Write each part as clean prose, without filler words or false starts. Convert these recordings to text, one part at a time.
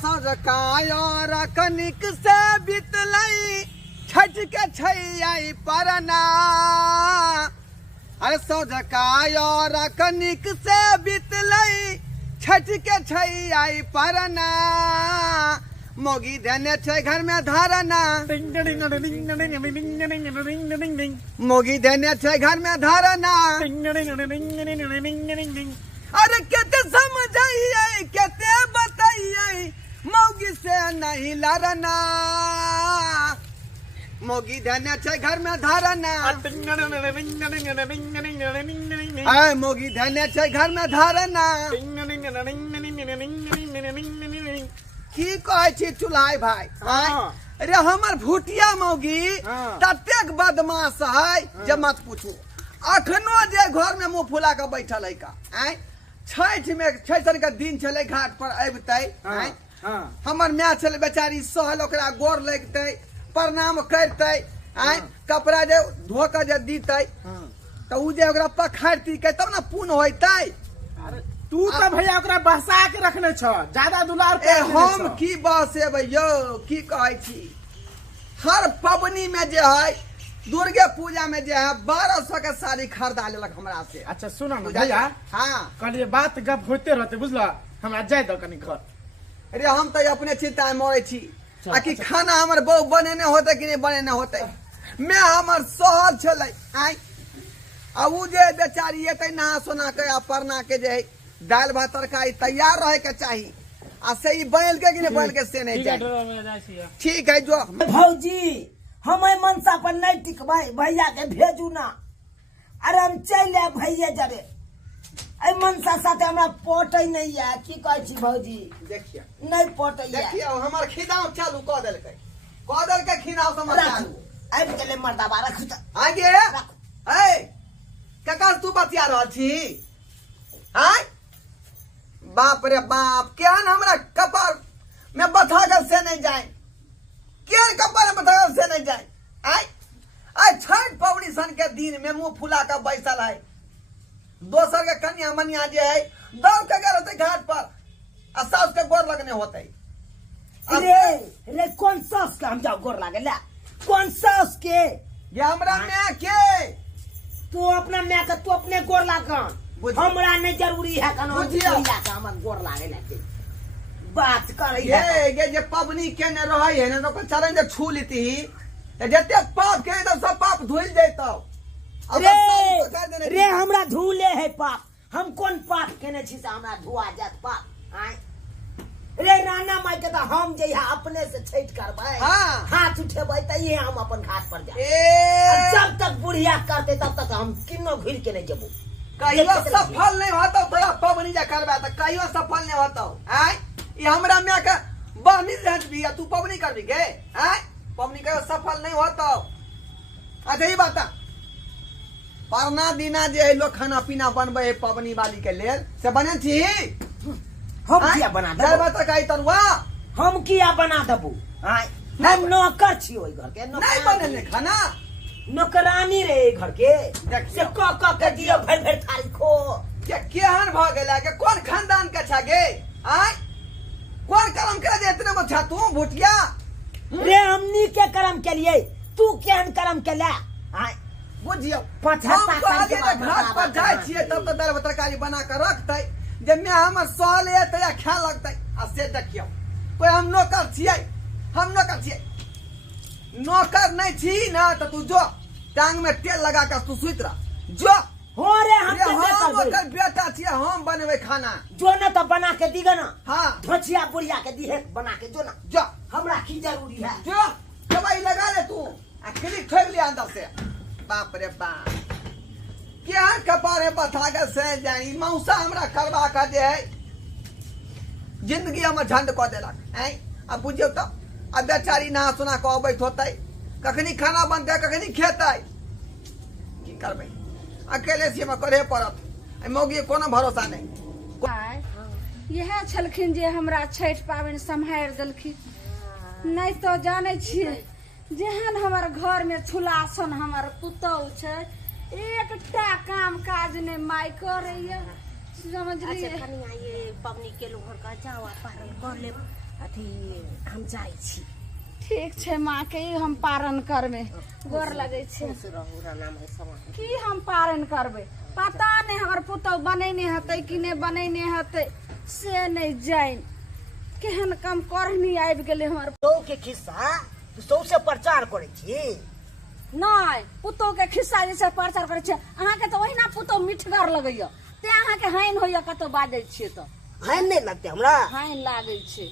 सजकायर कनिक से बितलई छठ के छैया परना। अरे सजकायर कनिक से बितलई छठ के छैया परना। मोगी धने छे घर में धारना। मोगी धने छे घर में धारना। अरे केते समझाइए केते बताइए मौगी से नहीं लड़ना। मोगी धने छे घर में धारना। मोगी धने छे घर में धारना। की कहे छी चुलाई भाई। अरे हमर भूटिया मौगी ततेक बदमाश है जे मत पूछू। अखनो जे घर में मुंह फुला के बैठल है का छठ में छठ के दिन चले घाट पर अबते हमर माय चले बेचारी सहल ओकरा गोर लगते प्रणाम करते कपड़ा जे धो के जे दीते तो उ जे ओकरा पखारती के तब ना पुण्य होइते। तू तो भैया ओकरा बहसा के रखने छ ज्यादा दुलार पे हम की बहसेबै यौ की कहै छी। हर पबनी में जे है दुर्गे पूजा में जे है 1200 के साड़ी खरीदा लेलक हमरा से। अच्छा सुनो ना भैया। हाँ कल ये बात गप होते रहते बुझला हमरा जाय दो कनी घर। अरे हम तो अपने चिंता में मरे छी आ कि खाना हमर बहु बनेने होते कि नहीं बनेने होते। मैं हमर सहल छलै आ उ जे बेचारी एते नहा सोना के परना के जे दाल भात तरकारी तैयार रहे के चाहिए आ से ही बैल के कि नहीं बैल के से नहीं जाए। ठीक है जो भौजी हम मनसा पर नहीं टिकबै भैया के भेजू ना। अरे हम चल आए भैया जरे ए मनसा साथे हमरा पटै नहीं है की कहै छी भौजी। देखिए नहीं पटै है। देखिए हमर खिदाव चालू क देलकै खिदाव समझ चालू आबि गेलै मर्दाबा रखू त आगे ए ककर तू बतिया रहल छी। हां बाप रे बाप केहन हमरा कपार में बथा के से नहीं जाए केहन कपार में बथा के से नहीं जाए। आई छठ पवनी सन के दिन में मुंह फुला के बैसल है दोसर के कन्या मनिया जे है दौड़ के गए होते घाट पर आ सास के गोर लगने होते। रे कौन सास के हम जाओ गोर लागे ला कौन सास के ये हमरा में के तू अपना मैं के तू अपने गोर लागन हमरा नहीं जरूरी है कनो का हम गोर लागे लागे बात करे ये जे पबनी के ने रहै है न तो चरण जे छू लेती त जते पाप के तो सब पाप धुल जैतो। रे हमरा धुले है पाप हम कौन पाप केने छी से हमरा धुआ जात पाप। रे नाना माई के तो हम जइहा अपने से छठ करबै हाथ उठेबै त ये हम अपन घाट पर जाए। जब तक बुढ़िया करते तब तक हम किन्नो घुर के नहीं जेबो। कहियो सफल नहीं होतो तोरा पबनी जे करबा त कहियो सफल नहीं होतो। ये हमरा में के बहनी रहत भी तू पबनी करबी के पबनी कहियो सफल नहीं होतो। अच्छा ये बात परना दिना जे लोग खाना पीना बनबे है पबनी वाली के लेल से बने छी हम किया बना देबो। दाल भात तरकारी तरुआ हम किया बना देबो। हम नौकर छी ओइ घर के नहीं बनेले खाना नौकरानी रे घर के से क के दियो भर भर थाली खो के केहन भ गेला के कौन खानदान के छ गे कौन कर्म करे जे इतने बच्चा तू भुटिया। रे हमनी के कर्म के लिए तू केहन कर्म के ला बुझियो पछता घाट पर जाय छिए तब तो दाल भात तरकारी बना के रखते जे मैं हमर सहल है त या खा लगते आ से देखियो कोई हम नौकर छिए नौकर नहीं छी ना तो तू जो टांग में तेल लगा के तू सुत रह जो हो रे हम ओकर बेटा छिए हम बनवे खाना जो ना तो बना के दीगा ना। हां धोचिया बुढ़िया के दिहे बना के जो ना जो हमरा की जरूरी है जो दवाई लगा ले तू आ क्लिक ठोक ले अंदर से। बाप रे बाप क्या कपारे बथा के से जाई मौसा हमरा करवा के जे है जिंदगी हम झंड क देलक अब बुझियो तो अब बेचारी नहा सुना के अबैत होते कखनी खाना बनते कखनी खेते की करबै अकेले से में करे पड़त मौगी कोनो भरोसा नहीं। यह छलखिन जे हमरा छठ पाबनि सम्हारि देलखिन नहीं तो जाने छियै जेहन हमर घर में छुलासन हमर पुतौह छै एकटा काम काज नहीं माई करैया समझलिए। अच्छा कनिया ये पबनी के लोग का जावा पारन कर ले अथी हम जाइ छी। ठीक छै माँ के ई हम पारण करबै। गोर लगै छै खुश रहू राना माई समाज। की हम पारण करबै, पता नहीं हमर पुतौ बनेने हतै कि नहीं बनेने हतै से नहीं जान। केहन कम करनी आबि गेलै हमर। तो के खिस्सा तू सबसे प्रचार करे छी। नहीं पुतौ के खिस्सा जैसे प्रचार करे छै, अहाँ के तो ओहिना पुतौ मिठगर लगैया, ते अहाँ के हाइन होइया कतौ बाजै छियै तो है नहीं लगते हमरा। हाइन लागै छै।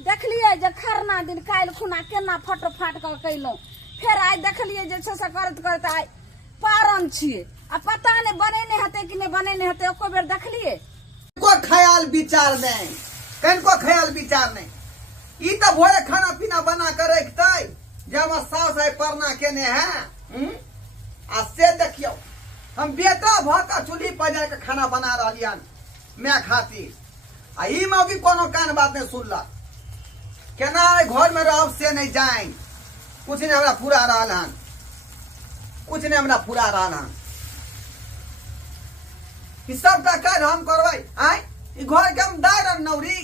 देखलियै जे खरना दिन काल्हि खुना केना फटफाट कऽ कैलहुँ, फेर आइ देखलियै जे छै से करैत करैत आइ पारण छियै, आ पता नहीं बनेने हतै कि नहीं बनेने हतै एको बेर देखलियै। को ख्याल विचार नहीं, कनको ख्याल विचार नहीं। ई तो भोरे खाना पीना बना कर रखतै जब सास आई परना केने है। आ से देखियो हम बेटा भका चूल्ही पर जाके खाना बना रहलियन मैं खातिर, आ ई मौगी कोनो कान बात नहीं सुनलक। केना घर में रहब से नहीं जाए, कुछ नहीं हमरा पूरा रहल हन, कुछ नहीं हमरा पूरा रहल हन। ई सब का काज हम करबै। आय ई घर के हम दायर नौरी,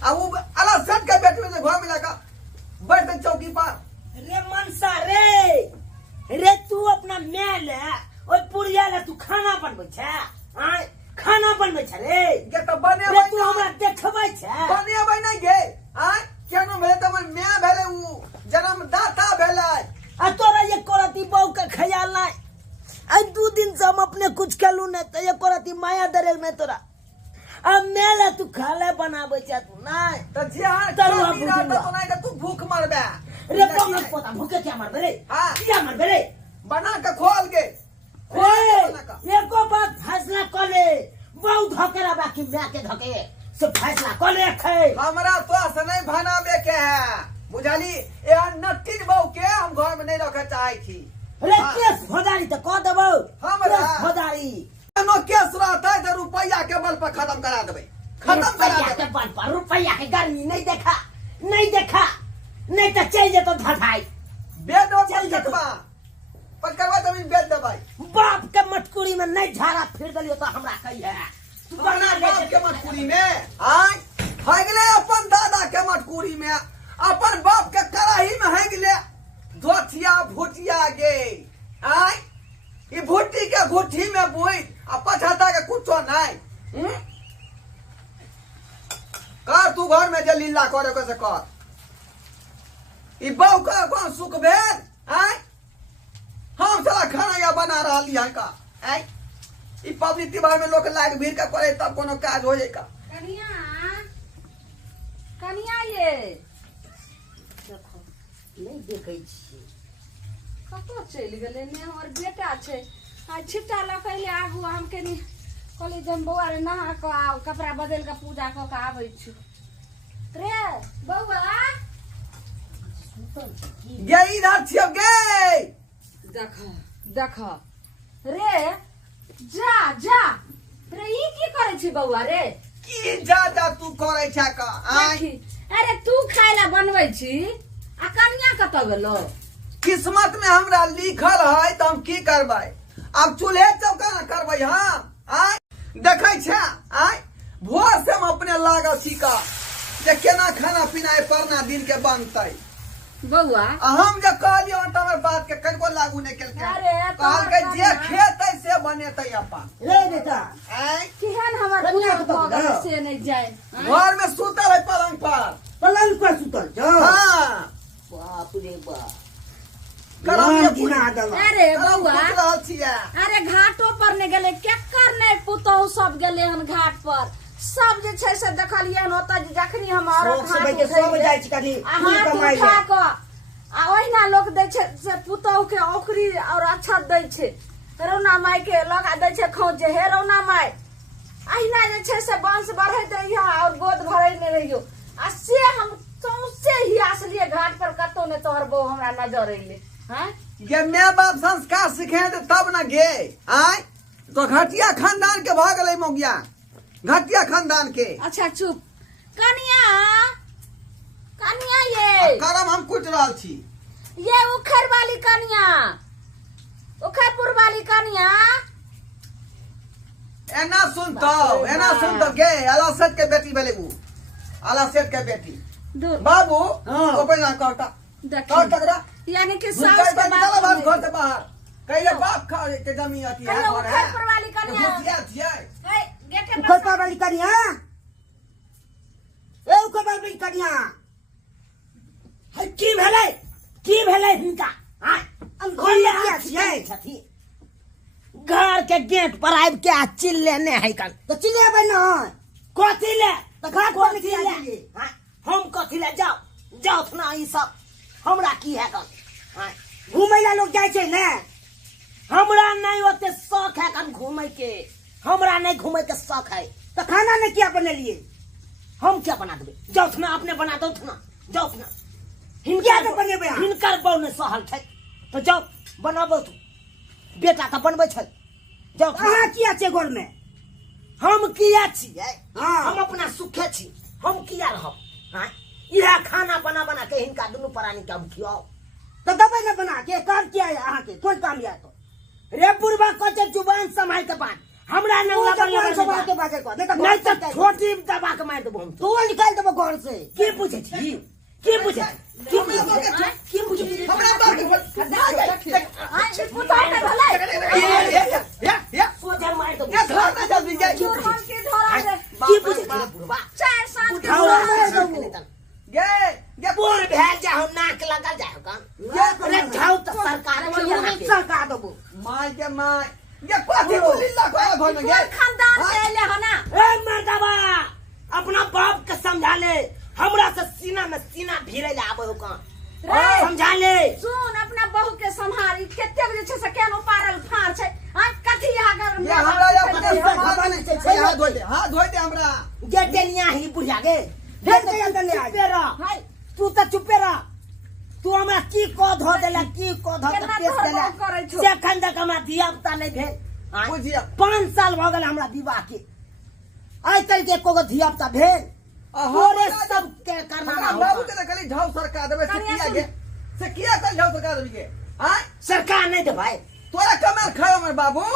आ उ अलग सेट के बेटी में घर में जाकर बैठ चौकी पर। रे मनसा रे तू अपना मेल ओइ पुरिया ले तू खाना बनबै छै। आय खाना बनबै छै रे के तो बने रे तू हमरा देखबै छै। बनेबै नहीं गे। आय केनो भेले त हमर माय भेले, उ जन्मदाता भेले। आ तोरा ये कोरती बहू का ख्याल नहीं। आई 2 दिन से हम अपने कुछ खेलू नहीं तो ये कोरती माया दरेल में तोरा। अब मेला तू खाले बनाबै छै तू नहीं त जे हां तरुआ तो भुजिया। नहीं त तू भूख मरबे। रे कौन पोता भूखे क्या मरबे रे। हाँ। क्या मरबे रे। बना के खोल गे। एको बात फैसला कर ले, बहु धकेरा बाकी मैं के धके से फैसला कर ले खे। हमरा तो से नहीं बनाबे के है, बुझाली। ए नट्टी बहू के हम घर में नहीं रखे चाहे थी। रे केस फौदारी तो कह देबो। हमरा फौदारी नो केस रहता है तो रुपया के बल पर खत्म करा देबे, खत्म करा रुपया के देबे। बल पर रुपया के गर्मी नहीं देखा नहीं तो चल जेतो धठाई। बेद और चल जेतो। पकड़वा पकड़वा जमीन बेच देबै। बाप के मटकुरी में नहीं झाड़ा फिर दलियो तो हमरा कही है। बना बाप के मटकुरी में आय हगले, अपन दादा के मटकुरी में, अपन बाप के कड़ाही में हगले धोतिया भुटिया गे। आय ई भुट्टी के गुठी में बुई आ पछाता के कुछो नहीं। कर तू घर में जे लीला करे के से कर। ई बहू का कौन सुख भेल। आय हम साला खाना या बना रहली है का। आय ई पब्लिक त्योहार में लोग लाग भीड़ का करे तब कोनो काज हो जाए का। कनिया कनिया ये देखो नहीं देखे छी कतौ चलि गेलै ने हमर बेटा छै। आ छिट्टा लकैले आगू हम कनी कहली जब बौआ रे नहा के आ कपड़ा बदल के पूजा क के आबै छी। रे बौआ गे इधर छियो गे। देख देख रे जा जा रे ई की करे छी बौआ रे। की जा जा तू करे छा का। आय देखी अरे तू खाय ला बनबै छी आ कनिया कतौ गेलो। किस्मत में हमरा लिखल है तो हम की करबै। अब चूल्हे चौका न करबै हम। आय देखै छै आय भोर से हम अपने लागल छी का जे केना खाना पीना है परना दिन के बनतै। बौआ आ हम जे कहलियो त हमर बात के कनको लागू नहीं केलकै। अरे कहल के तोहर जे कनिया- खेतै से बनेतै अपन। रे बेटा आय केहन हमर कनिया पुतौ कतौ भऽ गेलै गेलै? से नहीं जाय। घर में सुतल है पलंग पर। पलंग पर सुतल छ। हाँ बाप रे बाप करम ये राम गिना देला। अरे करम बौआ कुट रहल छियै। अरे घाटो पर ने गेले केकर ने पुतौ सब गेले हन घाट पर। सब जे छै से देखलियै हन ओतऽ जे जखनी हम औरत शौक से हाथ बैठे उठै सब छै, जाइ छी कनी आ फूल हाथ कमाइ उठा ले। कऽ आ ओहिना लोक दै छै से पुतौ के औखरी और अक्षत दै छै। रौना माई के लगा दै छै खोज हे रौना माई अहिना जे छै से बांस बढ़ैत रहियो और गोद भरैने रहियो। आ से हम सौंसे ही असलिए घाट पर कतौ ने तोहर बहू हमरा नजर अइले। हैं गे माय बाप संस्कार सिखे दे तब न गे। आय तो घटिया खानदान के भाग गलै मौगिया, घटिया खानदान के। अच्छा चुप कनिया कनिया ये करम हम कुट रहल छी। ये उखर वाली कनिया उखरपुर वाली कनिया एना सुनतो गे अलसत के बेटी भेले उ। आला सेठ के बेटी दूर बाबू हाँ। तो पहला कहता देखिए तकरा यानी कि भूल सास के के निकाला बात बात घर से बाहर कहिए बाप खा के जमीन आती है कहियो घर उखड़ पर वाली है कन्या। भूतिया छियै है गेटे उखड़ पर पर वाली कन्या ए उखड़ पर वाली कन्या है की भेलै हिनका हां अंगोले किया छियै छथि घर के गेट पर आबि के आ चिल्लेने है कन तो चिल्लेबै न कथि ले त घर पर चिल्ले हां हम कथि ले जाओ ना ई सब हमरा की है कन हां घुमै ला लोग जाय छै ने हमरा नहीं ओते शौक है कन घूमे के हमरा नहीं घूमे के शौक है तो खाना ने क्या बनेलिए हम क्या बना देबे जाओ ना अपने बना दो ना जाओ ना हिनका तो बनेबे हिनकर बौ ने सहल छै तो जाओ बनाबो तू बेटा तो बनबै छै जाओ अहाँ किया छै घर में हम किया छियै हम अपना सुखे छी हम किया रहब हां इहा खाना बना के हिनका दुनू प्राणी के हम खियाओ तो दबे न बना के काम किया है अहाँ के कोन काम या तो रे बुढ़वा कचे जुबान संभाल के बात हमरा न लगन संभाल के बाजे को नहीं तो छोटी दबा के मार देबो हम तू निकाल देबो घर से की पूछे छी की पूछे हमरा बाप के आज पुता ने भले या सोझे मार देबो या घर में जल्दी जाए चोरन के धरा दे की पूछे रे बुढ़वा 4-7 के उठाओ धरा दे। ये बोर भेल जाओ नाक लगा जाओ काम रे जाओ तो सरकार देबो माय के माय ये कथि बोलिला घर में कोन गे खानदान से अइले ह ना ए मर्दबा अपना बाप के समझा ले हमरा से सीना में सीना भिड़े ले आबे हो कहां रे समझा ले सुन अपना बहू के संहारी केते जे छै से केनो पारल फाड़ छै आ कथि यहाँ घर ये हमरा या अपने हाथ धोइ दे हमरा जे डेलिया ही बुझा गे भेल के अंदर ले आ हाय तू तो चुपे रह तू हमरा की को धो देला की को धो के केना पेश तोहर देला बाप करै छौ? से खंड तक हमरा धिया पुता नहीं भेल बुझिया 5 साल भ गेल हमरा विवाह के आइ तक के एको गो धिया पुता भेल तोरे सब के करना बाबू के खाली ढाउ सरकार देबे से किया गे से किया कल ढाउ सरकार देबे के हां सरकार नहीं दे भाई तोरा कमाल खायो हमर बाबू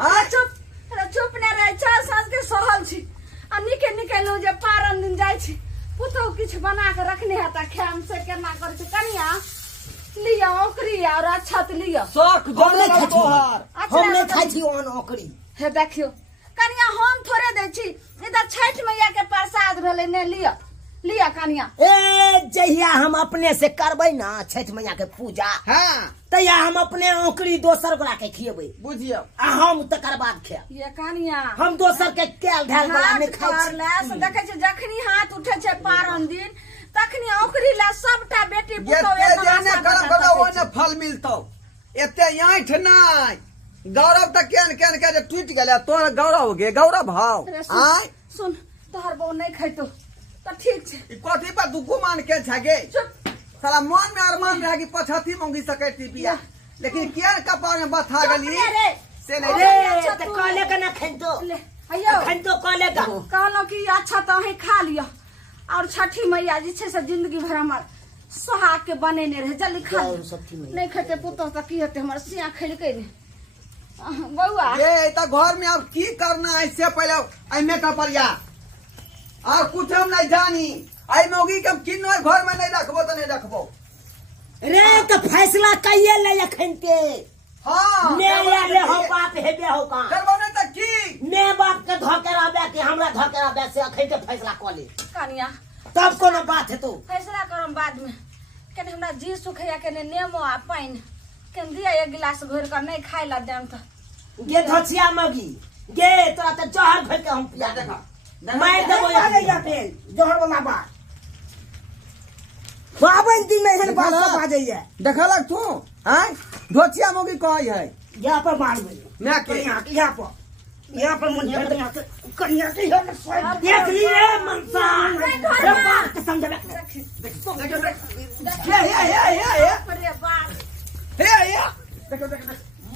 हां चुप ने रह 4 साल के सहल छी आ निके लो जे पारन दिन जाय छी पुतो किछ बना के रखने है त खाम से केना कर छै कनिया लिया ओकरी और अच्छा त लिया शौक जमे तोहर हम नहीं खाई छी ओन ओकरी हे देखियो कनिया हम थोड़े दे छी ई त छठ मैया के प्रसाद भेले ने लिया कनिया ए जहिया हम अपने से करबै ना छठ मैया के पूजा हां तहिया हम अपने ओकरी दोसर गोरा के खिएबै बुझियो आ हम तकर बाद खाएब ये कनिया हम दोसर के केल ढाल वाला नहीं खाई छी ले देखे छै जखनी हाथ उठे छै पारन दिन तखनी ओकरी ला सबटा बेटी ये पुतो जेने करम करो ओने फल मिलतौ एते आंठ नाय गौरव त केन के जे टूट गेले तोर गौरव गे गौरव भाव आय सुन तोहर बहू नहीं खैतो तो ठीक छै ई कथि पर दुखू मान के छगे चुप साला मन में अरमान रह कि पछती मंगी सके टिपिया लेकिन किया कपार में बथा गली से नहीं रे त कहले के ना खंतो ले अयो खंतो कहले का कहलो कि अच्छा तो ही खा लिया और छठी मैया जी छै से जिंदगी भर हमर सोहाग के बनेने रहे जल्दी खा लिया। नहीं खेते पुतो त की हेते हमर सिया खैलकै रे बउआ ये त घर में अब की करना है इससे पहले एमे का परिया और कुछ हम नहीं जानी आई मोगी के हम किन्नो घर में नहीं रखबो तो नहीं रखबो रे तो फैसला कइए ले अखन के हां ने ले हो बाप हेबे हो का करबो नहीं त की ने बाप के धोके रहबे कि हमरा धोके रहबे से अखन के फैसला क ले कनिया तब कोनो बात है तो फैसला करम बाद में कने हमरा जी सुखैया के नेमो आ पानी कन दिया एक गिलास घोर कर नहीं खाइ ला देम त गे धोछिया मगी गे तोरा त जहर भर के हम पिया देखा मार देबो या पेन जहर वाला बात बाबन दिन में एहन बात सब आ जाइए देखलक तू हैं ढोचिया मोगी कहै है यहाँ पर मारबे मैं के यहाँ पर मन कन्या के देख ली रे मनसा रे बात के समझ हे अरे बाप देखो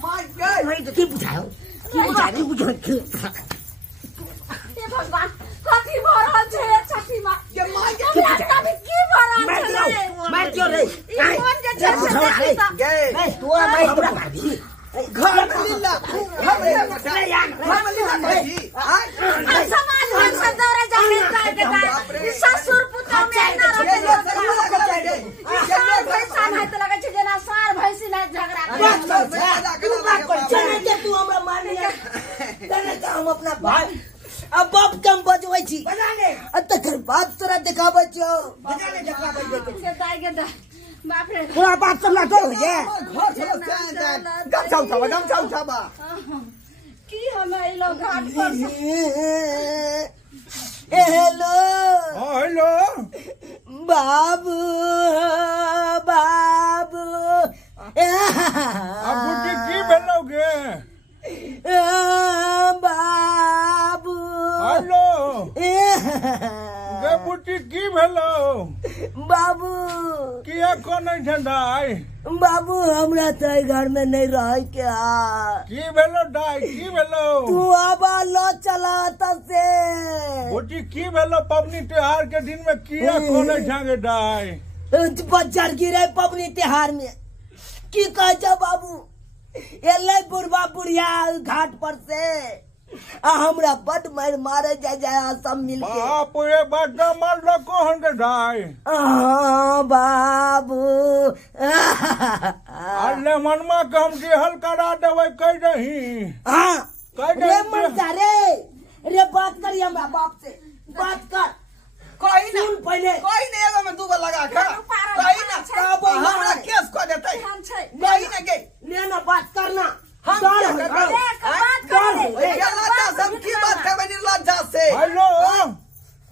माय गॉड नहीं तो की बुझाओ हे भगवान कथी भ रहल छै छठी माँ ये माय हमरा तभी की भ रहल छै मार क्यों रे ई कोन जे छै से देखी त गए तू मार हमरा भाभी घर में लीला घर में लीला जी समाज में से दौड़े जाने का के ससुर बात तोरा दिखाबै छौ बजाने दिखाबै देखे गे दाई बाप रे पूरा बात करना तो हो जे घर चलो गमछा उठाबा की हम एलो घाट पर हेलो हेलो बाबू बाबू अब बुढ़ी की भेलोगे बाबू हेलो गे बुढ़ी की भेलो बाबू किया कोन ठंडाई बाबू हमरा तो घर में नहीं रह के की भेलो डाई की भेलो तू आबा लो चला तसे बुढ़ी की भेलो पबनी त्योहार के दिन में किया कोन ठांगे डाई बच्चर गिरे पबनी त्योहार में की कह जा बाबू एले बुढ़वा बुढ़िया घाट पर से हमरा बड मार मारे जा सब मिल के बाप रे बड्डा मार लको हंगे डाई बाबू अल्ले मनमा के हम जेहल करा देवे कह रही हाँ कह रे रही मर जा रे बात करी हमरा बाप से बात कर कोई ना सुन पहले कोई नहीं एगो में दूगो लगा के कोई ना हमरा केस को देतै कोई ना गे लेना बात करना हम क्या करबै ये लज्जा सब की बात करबै निर्लज्जा से हेलो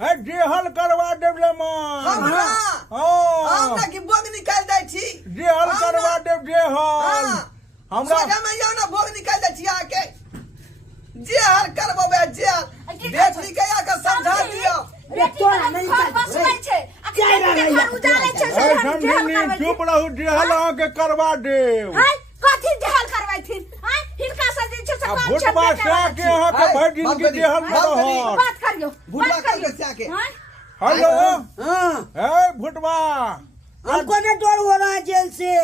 ए जेहल करवा देबले मां हमरा हां हमरा की बोग निकाल दै छी जेहल करवा देब जेहल हमरा सजा में यो ना बोग निकाल दै छी आके जेहल करबो जेहल देख ली के आके समझा दियो तोरा नहीं चुप रहू जेहल के करवा देव कथी जेहल करबैथिन हिनका से जे छै से काम छै भुटबा से के अहाँ के भर दिन के जेहल में रहत बात करियो बुढ़वा कल के आके हेलो हाँ ए भुटबा हमको ना डर हो रहा है जेल से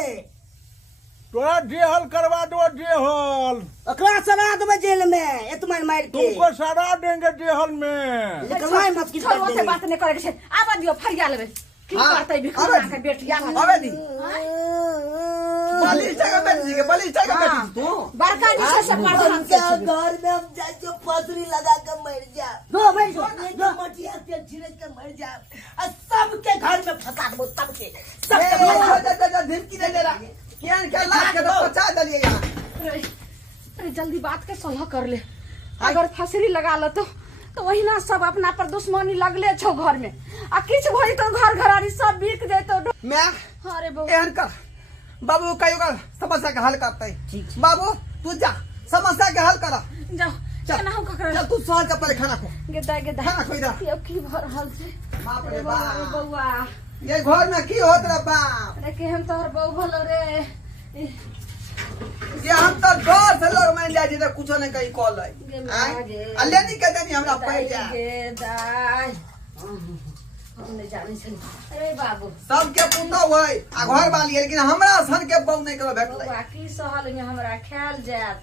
तोरा जेहल करवा दो जेहल अकड़ा सरा दो जेल में ये तुम्हारे मार के तुमको सरा देंगे जेहल में लेकिन मार मत की छोड़ो से बात नहीं करे छै आबा दियो फरिया लेबे की करतै भिखुआ के बेटिया अबे दी बलिष्ठ का बेटी के बलिष्ठ का बेटी तू बड़का जी से प्रधान के घर में हम जाए जो फसरी लगा के मर जा दो मर जो मटिया पे छिड़क के मर जा और सबके घर में फंसा दो सबके सबके धमकी दे रहा कियान के लाख के तो पचा दलिए यहां अरे जल्दी बात के सलाह कर ले अगर फसरी लगा ल तो वही ना सब अपना पर दुश्मनी लगले छो घर में आ किछ भई तो घर घरानी सब बिक जेतो मैं अरे बहू एहन कर बाबू कहियो का समस्या के हल करते बाबू तू जा समस्या के हल कर जाओ केना हम ककरा चल तू सहल के पहले खाना खो गेदा खाना खो इधर अब की भर हाल से बाप रे बाप बाप बउआ ये घर में की होत रे बाप अरे केहन तोहर बहू भलो रे ये हम तो डर से लोग मान जाए तो कुछो नहीं कहीं कॉल है अल्ले नहीं कहते नहीं हमरा पड़ जा गेदाई हम नहीं जाने छल अरे बाबू सबके पुतो होय आ घर वाली लेकिन हमरा सन के बहु नहीं करो भेटले बउआ की सहल में हमरा ख्याल जात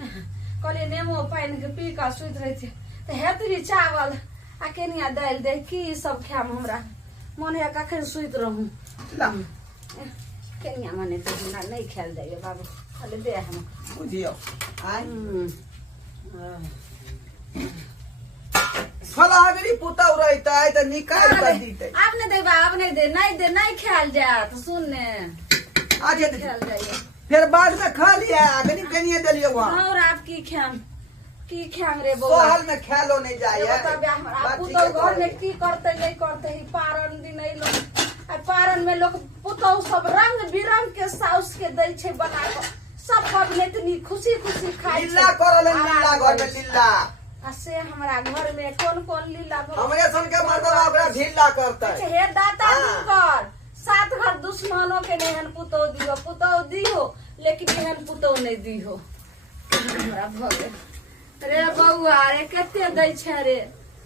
कहले नेमो पाइन के पी का सुत रहे थे तो हेतरी चावल आ केनिया दाल दे की सब खाम हमरा मन है कखन सुत रहूं ला केनिया मने तो हमरा नहीं ख्याल जाइए बाबू खाली दे हम बुझियो आय फलागरी पुता रहता है तो निकाल कर दीते आपने दे बा आपने दे नहीं ख्याल जात सुन ने आज ख्याल जाइए फिर बाद में खा लिया अगनी कनिए दलियो वहां और आप की खाम रे बउआ सोहल में ख्यालो नहीं जाए आप तो घर में की करते नहीं करते ही पारन दिन नहीं लोग आ पारन में लोग पुतौ सब रंग बिरंग के साउस के दै छै बना के सब पबनैतनी खुशी खुशी खाइ छै लीला करल लीला घर में लीला आ से हमरा घर में कौन लीला हमरे सन के मर्दवा ओकरा ढीला करता है हे दाता कर सात घर दुश्मनों के नेहन पुतौ दियो लेकिन एहन पुतौ नहीं दियो हमरा भगे रे बउआ रे कते दै छै रे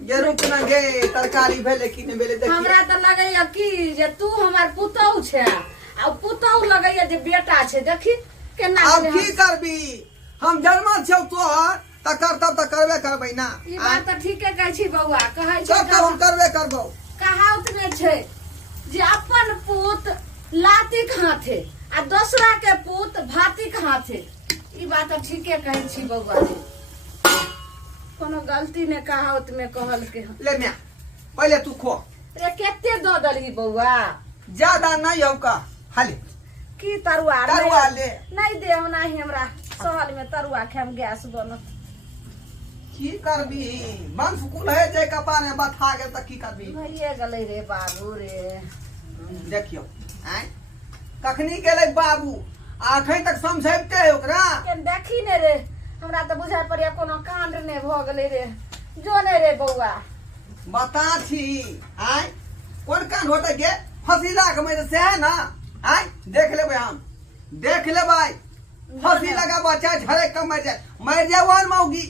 ये रुक ना गे तरकारी भेले कि नहीं भेले देखिए हमरा तो लगैया कि जे तू हमार पुतौ छै आ पुतौ लगैया जे बेटा छै देखी केना अब की करबी हम जन्म छौ तोहर तकर तब तक करबे करबै ना ई बात तो ठीके कहै छी बउआ कहै छै सब हम करबे करबो कहावत में छै जे अपन पुत लाती हाथे आ दूसरा के पुत भाती हाथे ई बात तो ठीके कहै छी बउआ कोनो गलती ने कहावत में कहल के ले म्या पहले तू खो। रे केते दो दलही बउआ ज्यादा नहीं हो का हाले की तरुआ तरुआ ले नहीं दे हम नहीं हमरा सहल में तरुआ खाम गैस बनत की करबी बंस कुल है जे कपार में बथा गेल त की करबी भइए गेलै रे बाबू रे देखियो आय कखनी गेलै बाबू आखै तक समझैते है ओकरा केन देखी ने रे हमरा त बुझाय पड़िया कोनो कांड ने भ गेलै रे जो ने रे बउआ बता छी आय कोन कान होता के फसीला के में से है ना आय देख लेबै हम देख लेबै फसी लगा बच्चा झरे कम मर जाए वन मौगी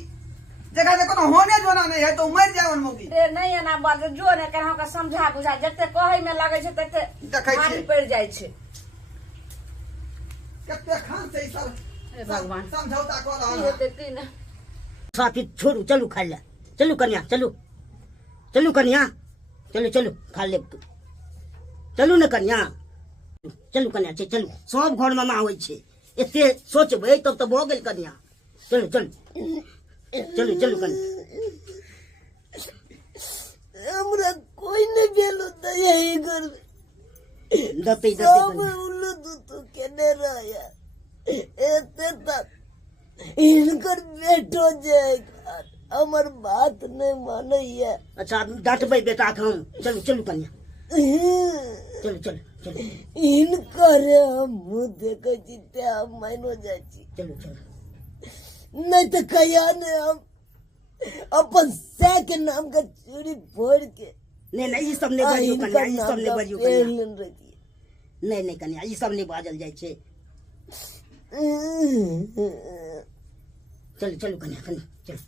जगह से कोनो होने जोना नहीं है तो मर जाए वन मौगी रे नहीं एना बात जो ने कहौ का समझा बुझा जते कहै में लागै छै तते देखै छी भारी पड़ जाय छै कते खान से सब हे भगवान समझौता कर की रहल हेतै की ना साथी छोड़ू चलू खा ले चलू कन्या चलू चलू कन्या चलू चलू खा ले चलू न कन्या चलू कन्या चलू सब घर में आबै छै एते सोचबै तब तो भ गेल कन्या चलू चलू चलू चलू कन्या हमरा कोई नहीं भेलो त यही घर में दते सब उल्लू दूतू केने रहया एते तक इनकर बेटो जाएगा हमर बात नहीं मानैया अच्छा डांटबै बेटा के हम चलू चलू कन्या चलू चलू चलू इनकर हम मुँह देखे छी ते हम मानो जाइ छी चलू चलू नहीं तो कहिया ने हम अपन सै के नाम का चूड़ी फोड़ के नहीं नहीं ई सब नहीं बाजियो कन्या ई सब नहीं बाजियो कन्या नहीं नहीं कन्या ई सब नहीं बाजल जाइ छै चलू चलू कन्या कन्या चलू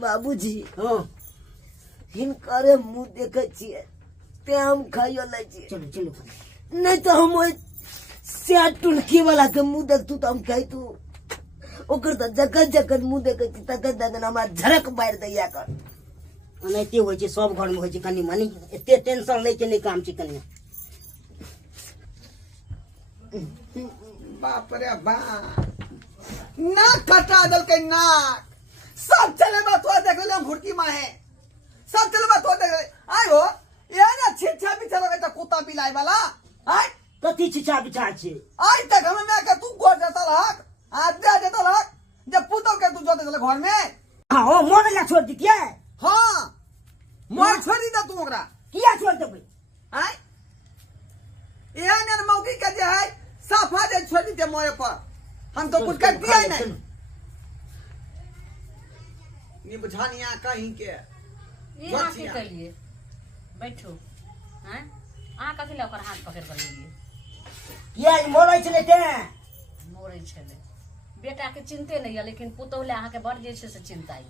बाबूजी हाँ हिनकर मुँह देखे छियै ते हम खाइयो लै छियै चलू चलू कन्या नहीं तो हम ओइ स्या टुलकी वाला के मुंह देखतू तो हम कहतू ओकर तो जकर जकर मुंह देखे छी तकर तकर हमरा झरक मार दैया कर एनाहिते होइ छै सब घर में होइ छै कनी मनी एते टेंशन लै के नहीं काम छै कन्या बाप रे बाप नाक कटा देलकै नाक सब चले बा तो देख ले घुड़की माहे सब चले बा तो देख ले आयो ये ना छिछा भी चला गया कुत्ता बिलाई वाला आय कथी छिछा बिछा छै आज तक हमें मैं के तू गोर देता रहक आज दे देता रहक जब पुतो के तू जोते चले घर में हां ओ मोर ला छोड़ दितिए हां मोर छोड़ी दे तू ओकरा किया छोड़ देबै आय ये ने मौकी के जे है साफा दे छोड़ी दे मोरे पर हम तो कुछ कर दिया ही नहीं नी बुझानिया कहीं के ये हाथ के लिए बैठो हैं आ कथि ले ओकर हाथ पकड़ कर लिए किया मोरै छले ते मोरे छले बेटा के चिंते नहीं है लेकिन पुतौले अहाँ के बड़ जे छै से चिंता है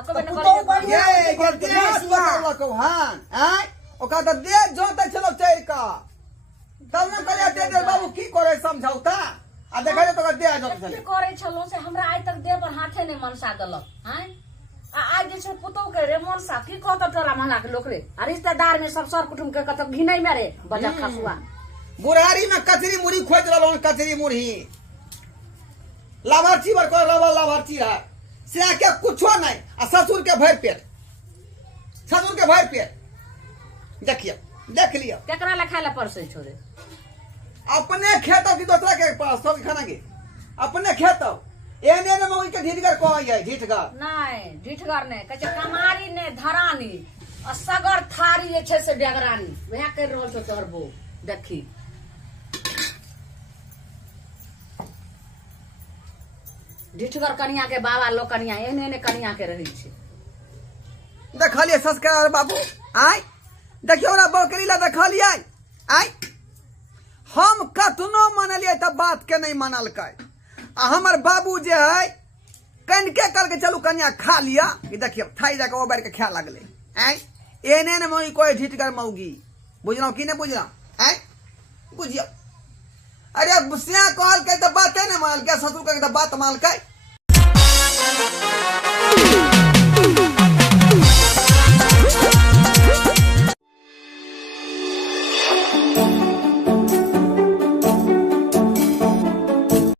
एको बेर पुतौह न बढ़िया ये देश पकड़लको हां आय ओका त दे जोते चलो चैर का तब न कहले दे बाबू की करे समझौता आ देखा तो दे जोते चले करे छलो से हमरा आइ तक देह पर हाथे नहीं मनसा देलक हैं आ आज जे छै पुतौह के रे मनसा की कहत टोला महला के लोक रे आ रिश्तेदार में सब सर कुटुंब के कत घिनै में रे बजा खसुआ बुढ़ारी में कचरी मुड़ी खोज रहलो कचरी मुड़ी लाभार्थी बर को लाभार्थी है से के कुछो नहीं आ ससुर के भर पेट ससुर के भर पेट देखिए देख लियो केकरा ला खाय ला परसै छोरे अपने खेतो की दूसरा के पास तो खाना के अपने खेतो एने ने मौगी के ढीठगर कहै है ढीठगर नहीं ढिठगर नहीं कहे कमारी ने धरानी और सगर थारी जे छै से बेगरानी वह कर रहल छौ तोहर बो देखी ढिठगर कनिया के बाबा लो कनिया एहने ने कनिया के रही छै देखलिए संस्कार बाबू आय देखियो ना बकरी ला देखलिए आय हम कतनो मानलिए त बात के नहीं मानल कै आ हमर बाबू जे है कन के कल के चलू कन्या खा लिया ई देखियो थाई जाके ओ बैठ के खा लगले आय एने ने मौगी कोई ढीठगर मौगी बुझलो कि नहीं बुझलो आय बुझियो अरे बुसिया कहल के त बाते नहीं मानल के ससुर के त बात मानल के